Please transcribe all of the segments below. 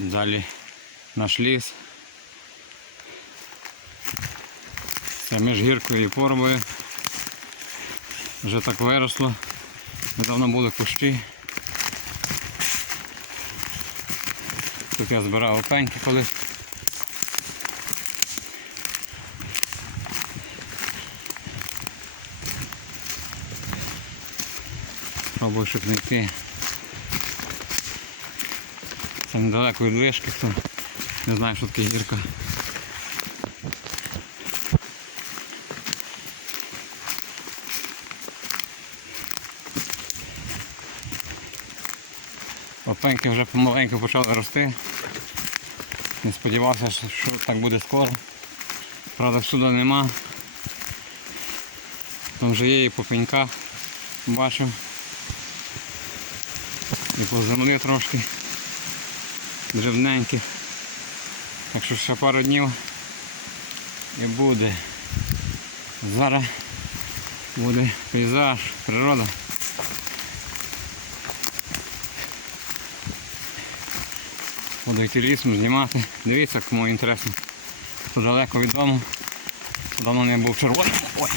Далі наш ліс. Це між гіркою і порбою. Вже так виросло. Недавно були кущі. Тут я збирав опеньки колись. Пробую щоб знайти. Це недалеко від вишки, хто не знає, що таке гірка. Опеньки вже помаленьку почали рости. Не сподівався, що так буде скоро. Правда, всюди нема. Там вже є і по пеньках, бачу. І по землі трошки дрібненьких. Так що ще пару днів і буде. Зараз буде пейзаж, природа. Буду йти лісом знімати. Дивіться, кому інтересно. Хто далеко від дому. Давно не був червоним. Ой.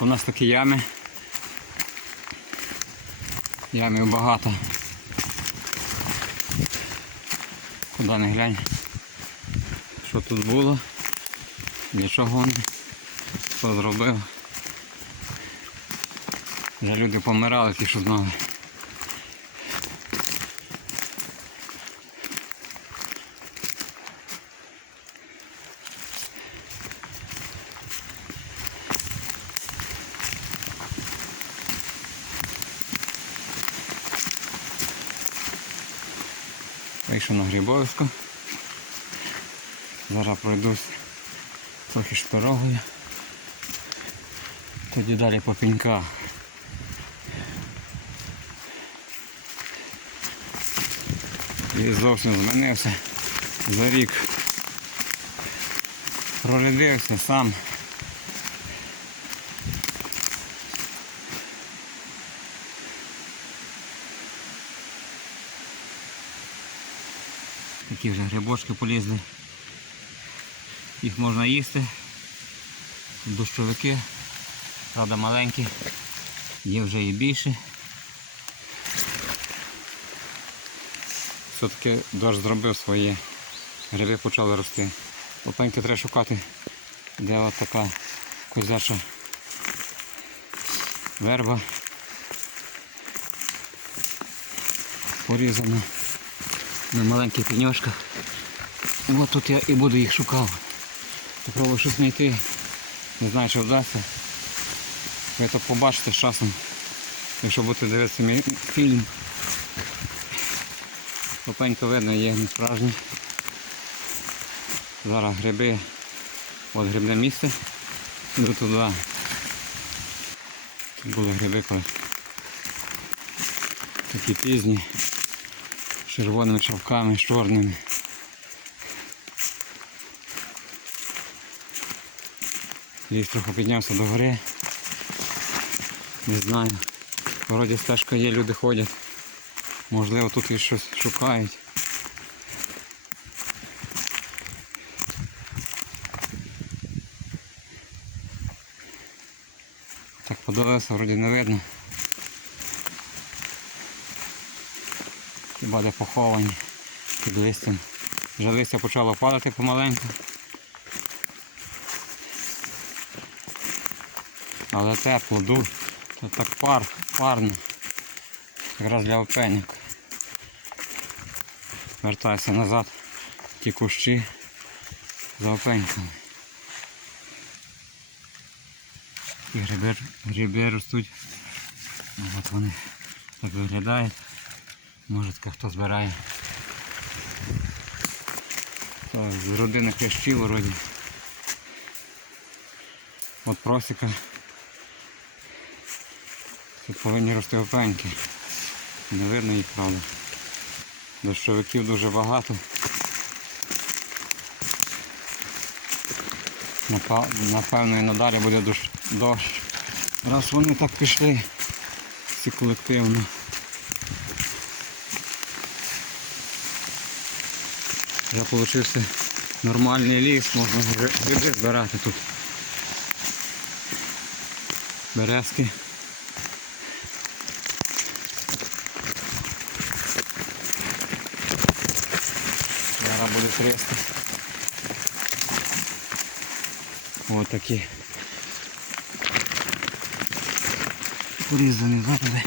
У нас такі ями. Ямів багато. Куди не глянь. Що тут було? Для чого? Хто зробив? Вже люди помирали, ті, що знали. Вийшов на Грибовську. Зараз пройдусь трохи шпирогою. Тоді далі по пеньках. І зовсім змінився за рік. Прорядився сам. Такі вже грибочки полізли. Їх можна їсти. Дощовики, правда маленькі, є вже і більше. Все-таки дощ зробив своє. Гриби почали рости. Опеньки треба шукати, де от така козяча верба порізана на маленьких пеньошках. От тут я і буду їх шукав. Попробую щось знайти. Не знаю, чи вдасться. Ви то побачите з часом, якщо будете дивитися мій фільм. Опенько видно є не справжні. Зараз гриби, от грибне місце. Іду туди. Були гриби колись. Такі пізні, червоними чавками, з чорними. Ліс трохи піднявся до гори. Не знаю. Вроді стежка є, люди ходять. Можливо тут і щось шукають. Так подивився, вроді не видно. Хіба де поховані під листям. Вже листя почало падати помаленьку. Але тепло, дух. Тут так пар, парно. Якраз для опеньок. Вертаюся назад ті кущі за опеньками. І гриби, гриби ростуть. От вони так виглядають. Може хто збирає. То з родини хрящів вроді. От просіка. Тут повинні рости опеньки. Не видно їх, правда. Дощовиків дуже багато. Напевно і надалі буде дощ. Раз вони так пішли, всі колективно. Вже получився нормальний ліс, можна гри- гриби збирати тут. Березки. Зараз буде 300. Ось такі. Порізані верби.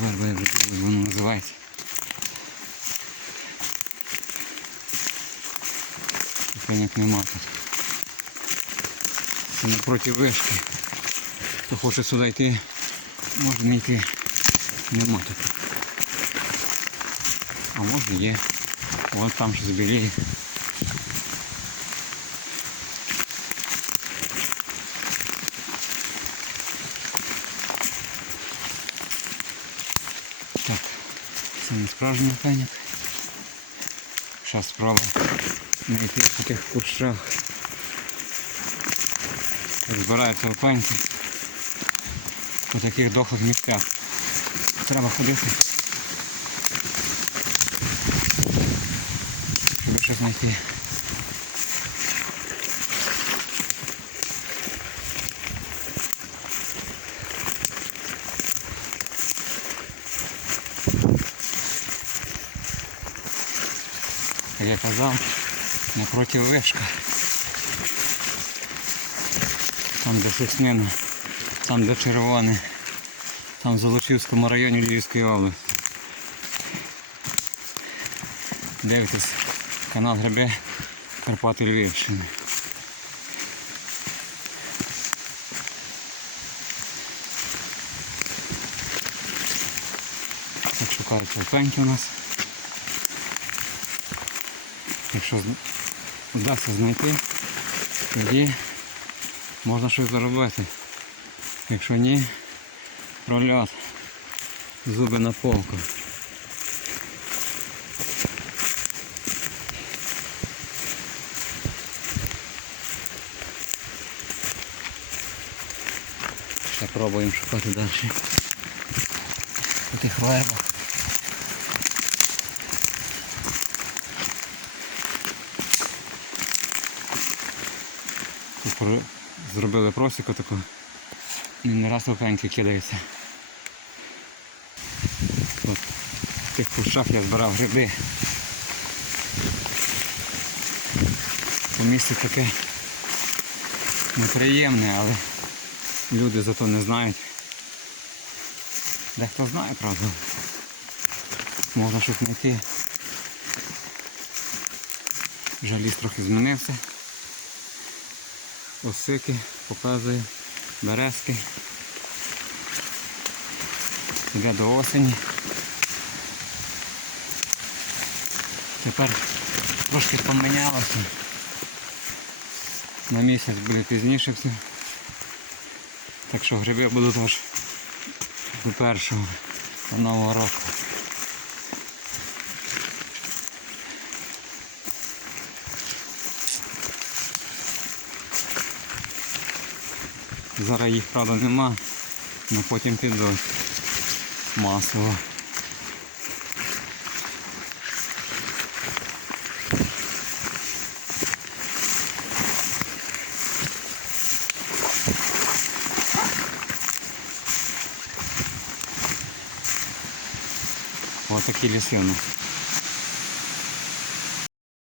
Верби, як воно називається. Коняк нема тут. Це напроти вишки. Хто хоче сюди йти, може не йти. Нема тут. А може є. От там щось біліє. Так, це не справжній пеньок. Зараз справа найти в таких кущах. Як збираються опеньки по таких дохлих місцях. Треба ходити. Щоб щось знайти. Я казав, напроти вишка. Там де Соснина, там де Червоне, там в Золочівському районі Львівської області. Дивитесь канал Гриби Карпати Львівщини. Так шукають опеньки у нас. Якщо вдасться знайти, тоді можна щось заробити. Якщо ні, прольот. Зуби на полку. Ще пробуємо шукати далі. По тих вербах. Тут зробили просіку таку. І не раз опеньки кидаються. От в тих кущах я збирав гриби. По місці таке неприємне, але люди зато не знають. Дехто знає, правда. Можна щось знайти. Вже ліс трохи змінився. Осики показує, березки. Йде до осені. Тепер трошки помінялося. На місяць буде пізніше все. Так що гриби будуть аж до першого до нового року. Зараз їх правда нема, але потім підуть масово. Ось такі ліси у нас.